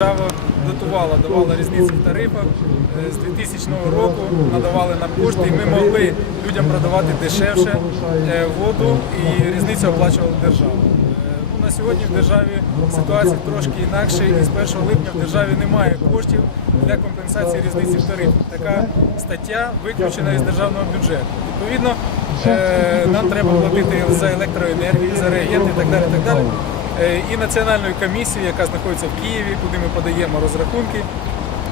Держава дотувала, давала різницю в тарифах. Е, З 2000 року надавали нам кошти, і ми могли людям продавати дешевше е, воду і різницю оплачувала держава. Е, Ну, на сьогодні в державі ситуація трошки інакше, і з 1 липня в державі немає коштів для компенсації різниці в тарифах. Така стаття виключена із державного бюджету. Відповідно, нам треба платити за електроенергію, за реагенти і так далі. Так далі. Е, І національною комісією, яка знаходиться в Києві, куди ми подаємо розрахунки,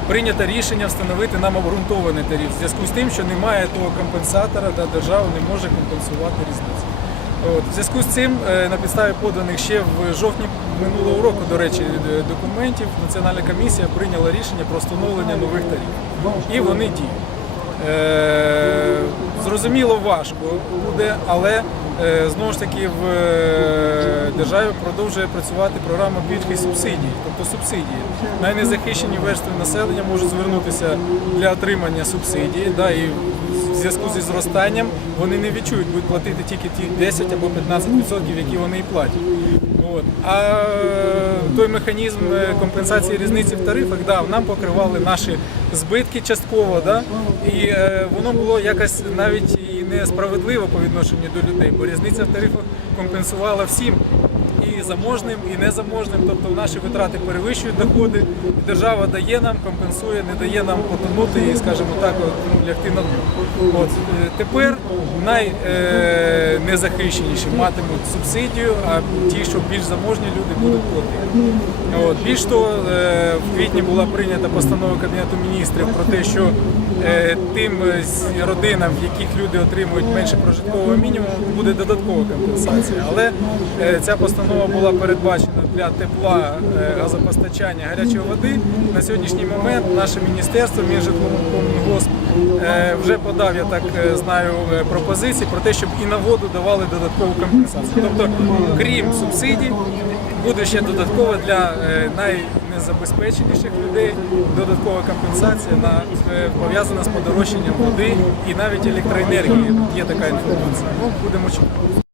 прийнято рішення встановити нам обґрунтований тариф в зв'язку з тим, що немає того компенсатора, де держава не може компенсувати різницю. От, в зв'язку з цим е, на підставі поданих ще в жовтні минулого року, до речі, е, документів, Національна комісія прийняла рішення про встановлення нових тарифів. І вони діють. Е, зрозуміло, важко буде, але знову ж таки в е, державі продовжує працювати програма пільг і субсидій, тобто субсидії. Найнезахищені верстви населення можуть звернутися для отримання субсидій, да, і в зв'язку зі зростанням вони не відчують, будуть платити тільки ті 10 або 15%, які вони і платять. От. А е, той механізм е, компенсації різниці в тарифах, да, нам покривали наші збитки частково, да, і е, воно було якось навіть і несправедливо по відношенню до людей, бо різниця в тарифах компенсувала всім. Заможним, і незаможним, тобто наші витрати перевищують доходи. Держава дає нам, компенсує, не дає нам потонути і, скажімо так, от, ну, лягти на дно. От е, тепер найнезахищеніші матимуть субсидію, а ті, що більш заможні люди, будуть платити. От. Більш того, е, в квітні була прийнята постанова Кабінету міністрів про те, що е, тим е, родинам, в яких люди отримують менше прожиткового мінімуму, буде додаткова компенсація. Але е, ця постанова була передбачена для тепла, е, газопостачання, гарячої води. На сьогоднішній момент наше міністерство, Мінжитломгосп, е, вже подав, я так е, знаю, пропозиції про те, щоб і на воду давали додаткову компенсацію. Тобто, крім субсидій, буде ще додатково для найнезабезпеченіших людей додаткова компенсація на пов'язана з подорожчанням води і навіть електроенергії. Є така інформація. Ну, будемо чекати.